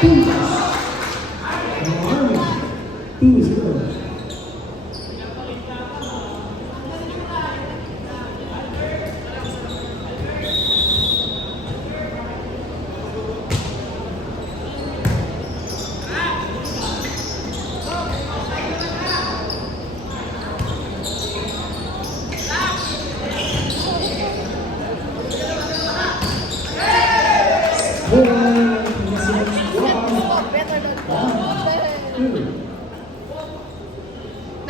Pintas. Army. 2-0.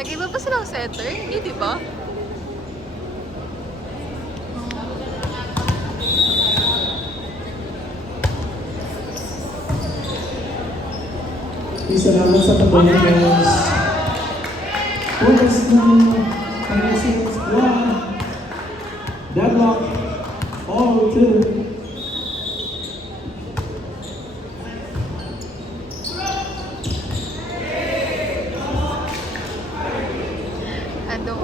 Nag-iba ba silang setter? Hindi, di ba? Salamat sa pagbawa guys. Focus ng Pangasinan Squad. Deadlock. All 2. Ano?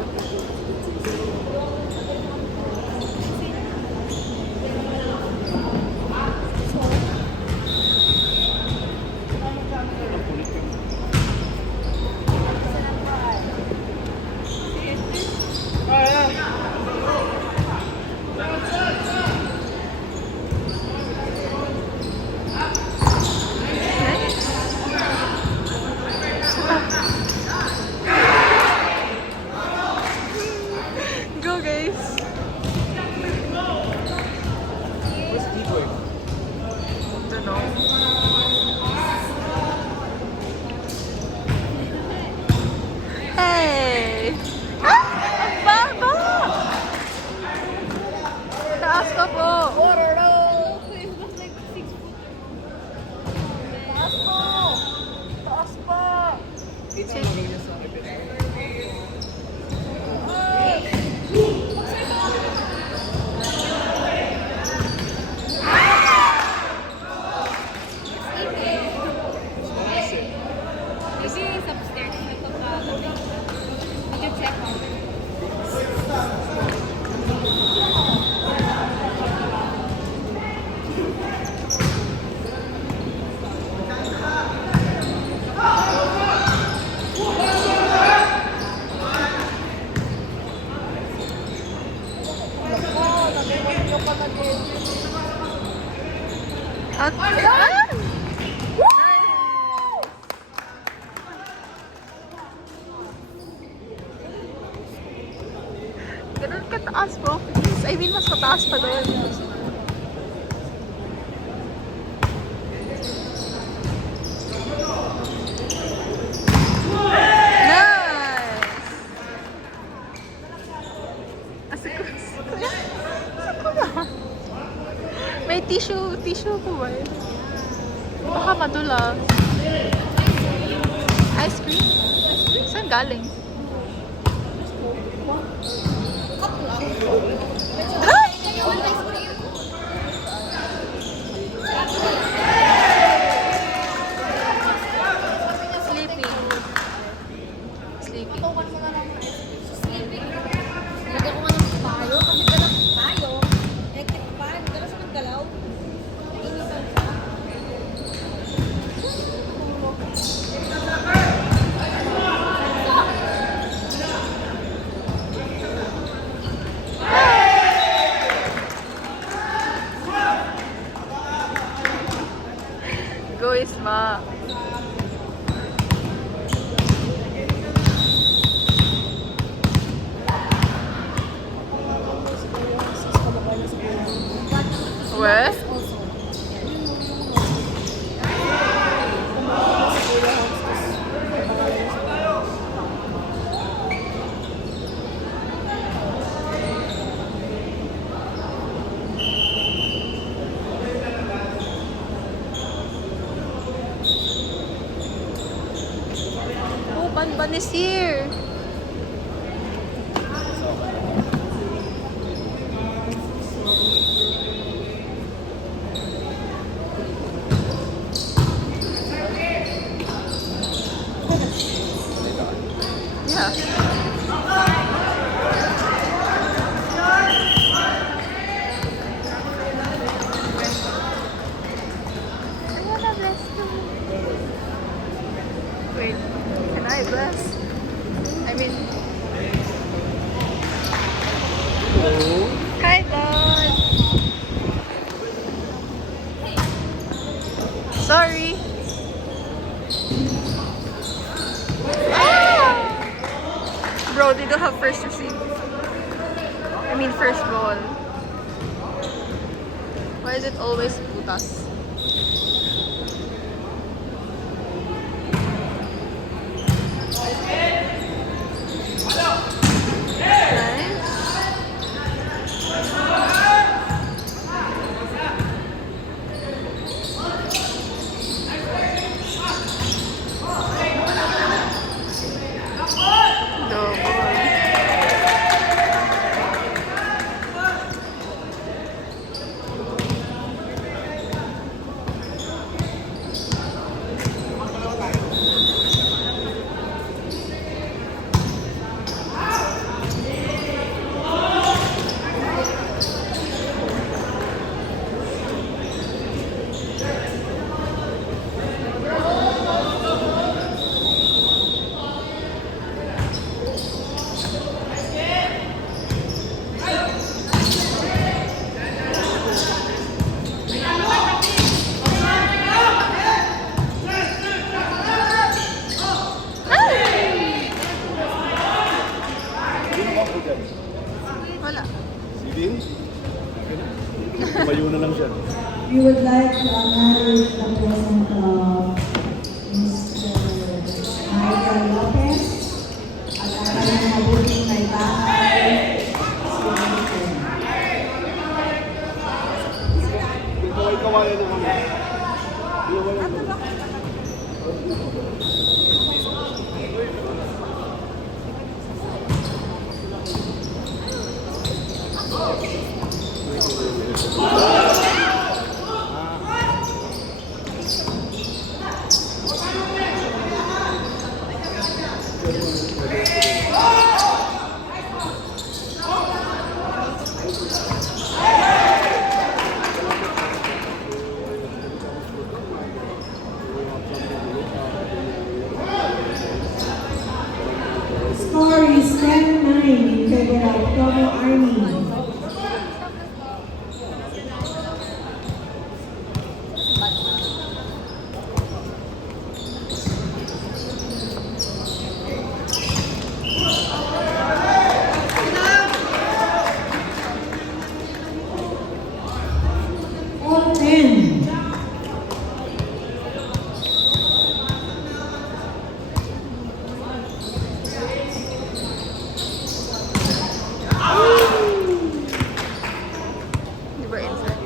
Go guys! Don't know. Hey! Ah! Ang baba! Taas ka po! Taas po! At ganun kataas bro. I mean, mas mataas pa doon. Nice! Asa kuya? May tissue po ba yun? Baka madula. Ice cream? Saan galing? Sleepy. Go Isma. Where? Oh, Banban is here. Yeah. Wait, can I bless? I mean, hi, Dad. Sorry. Ah! Bro, they don't have first receipt. I mean, first ball. Why is it always putas? Wala. Tumayo na lang siya. We would like to acknowledge the presence of Mr. Michael Lopez at ang kanyang mabuting may bahay, si Michael. Kaway-kawayan na kami. Score is 10-9 in favor of Togo Army. All 10. Di ba inside?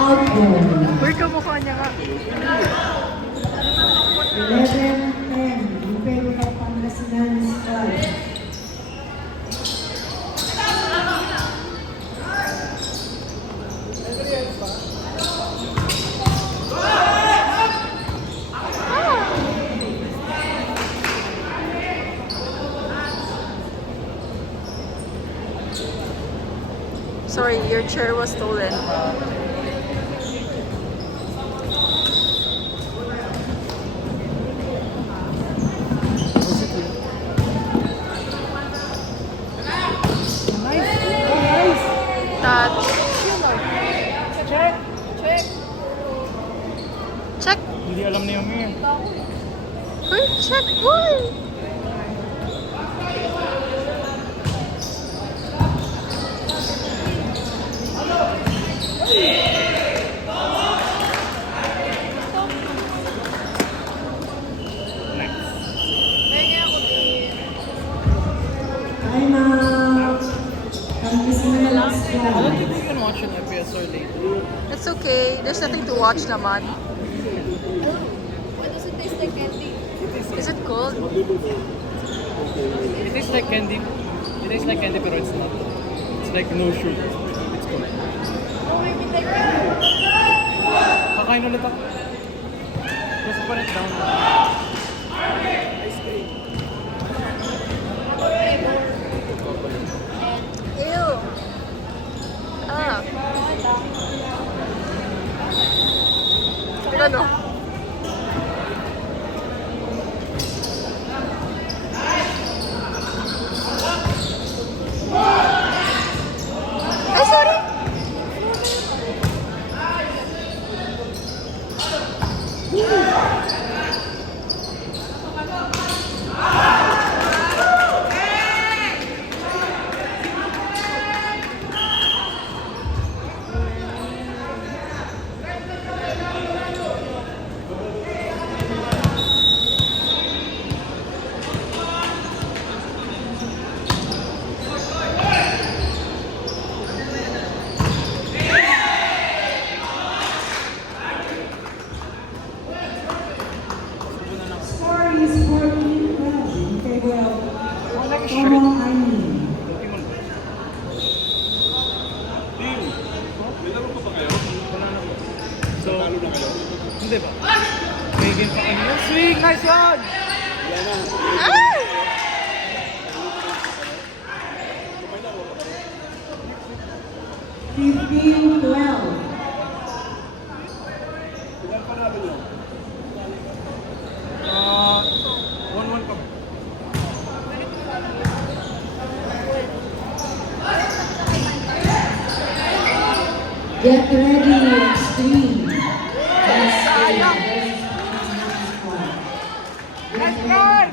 Out ball. Uy, kamukha niya nga. 11-10 in favor of Pangasinan squad. Sorry, your chair was stolen. Touch. Check! Check. Hindi alam ni Yumi. Uy, check. Uy. Time out. Pangasinan I don't squad. think we can watch an episode later. It's okay. There's nothing to watch naman. Why does it taste like candy? Is it cold? It tastes like candy. It tastes like candy, pero it's not. It's like no sugar. It's cool. No, maybe like candy. Kakain ulit ako. Just put it down. Ew. Ah. Ano? Hindi ba? May game pa kanina. Swing! Nice one! Ah! 15-12. Ah, 1-1 pa. Get ready, extreme. Nice try!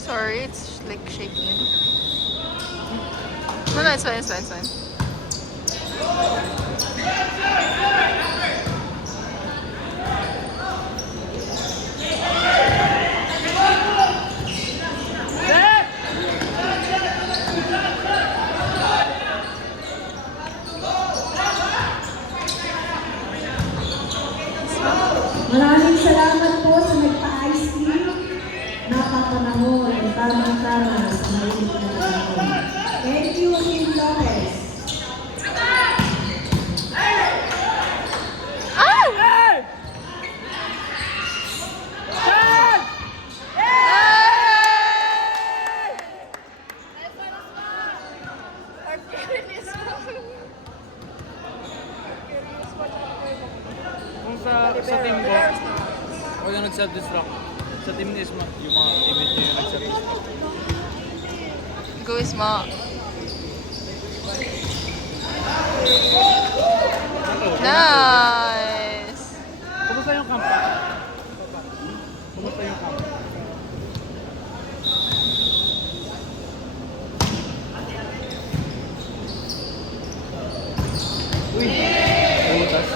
Sorry, it's like shaking. No, it's fine, it's fine, it's fine. Maraming salamat po sa nagpa-ice cream. Napapanahon at tamang-tama sa maliit na panahon. Thank you, Kim Lopez. Ah! Our parent is coming. Kung sa team ko, wala nag-self-destruct. Sa team ni Isma, yung mga teammate niya yung nag-self-destruct. Go Isma. Nice! Kumusta yung camp? Kumusta yung camp? Uy! Butas.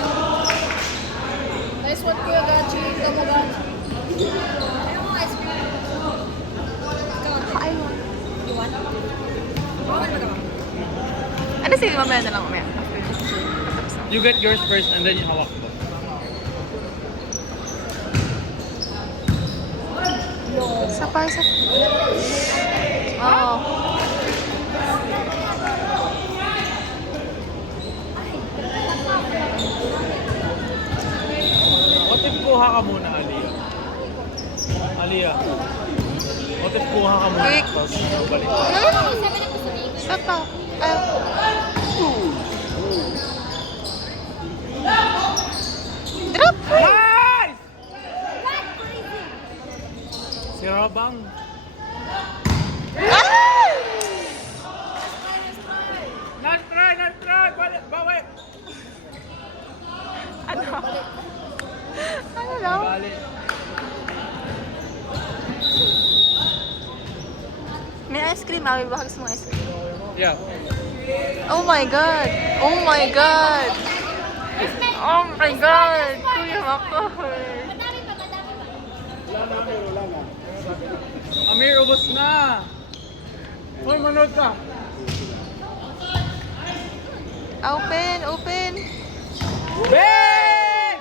Nice one, Kuya Gachi. Tama Gachi. Ayaw mo ice cream. I want. You want? Bakit ba? Ano sige, mamaya na lang mamaya. Tapos na. You get yours first and then you hawak mo. Isa pa, isa. Oo. What if kuha ka muna, Aliyah? Aliyah. What if kuha ka muna? Quick. Tapos balik. Isa pa. Ay. Drop! Nice! Si Rabang. Ah! Nice try! Nice try! Balik! Bawi! Ano? Ano lang? Balik. May ice cream. May bahag sa mga ice cream. Yeah. Oh my God! Oh my God! Oh my God! Kuya Makoy! Amir, ubos na! Hoy, manood ka! Open! Open! Bang!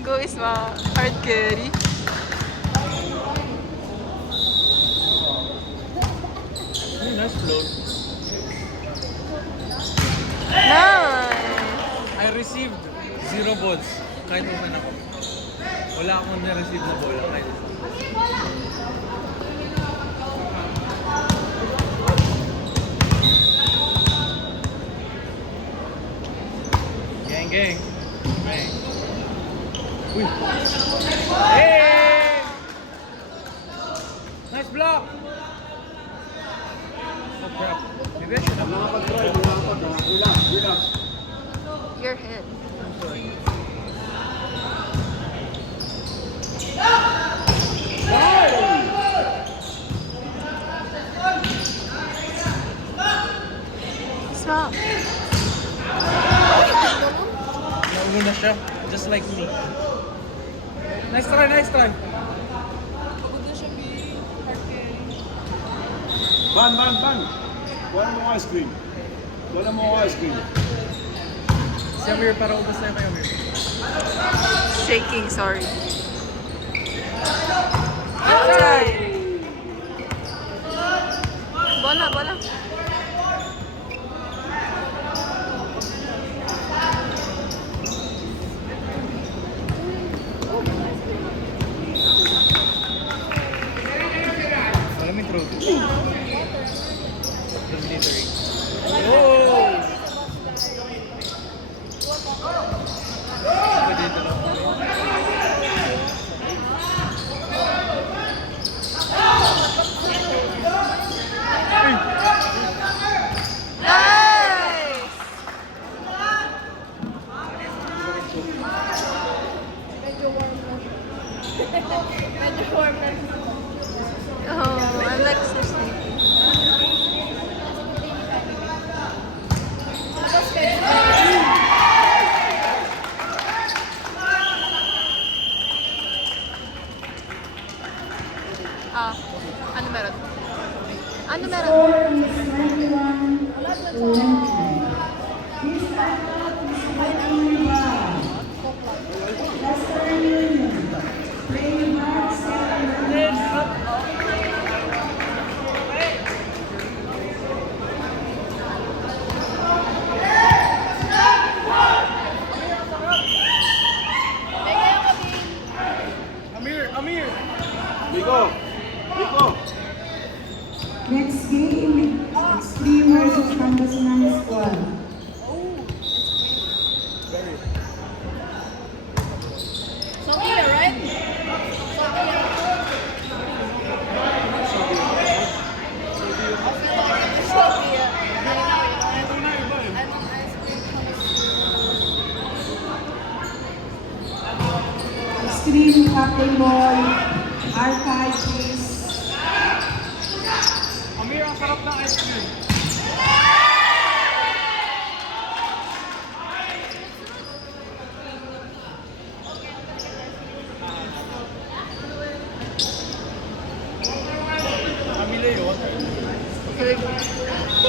Go Isma! Hard carry! Nice float. Nice! I received 0 balls. Kahit open ako. Wala akong na-receive na bola. Kahit gang, gang. Bang. Uy. Hey! Nice block! Stop crap. Maybe I should have Your head. Isma! Nauna siya. Just like me. Nice try, nice try. Ban! Wala mo ice cream. Wala mo ice cream. Si Amir, para ubos tayo kay Amir. Shaking, sorry. Outside! fruit. The glittering. Oh! Pwede ito lang. Nice! Medyo warm lang. Medyo warm lang. Oh, I'm like so sleepy. Labas kayo. Ah, ano meron? Ano meron? Score is 21-20. This timeout is fighting by Western Union. Playing back 7 minutes. Kaya kami. Amir! Biko! Biko! Next game, Extreme versus Pangasinan Squad. Sophia, right? Sophia. Extreme Captain Boy, Archives. Amir, ang sarap ng ice cream. Amile yun.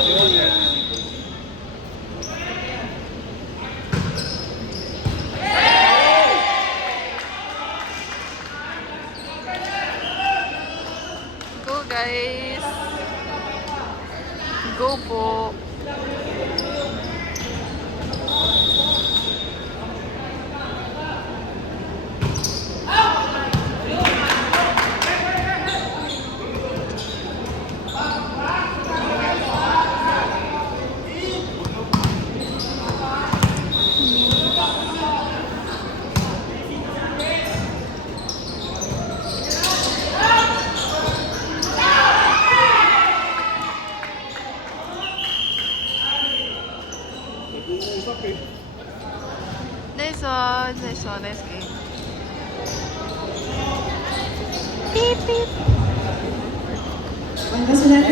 Yun yan. Go guys! Go po! Nice one, nice game. Beep beep. Pangasinan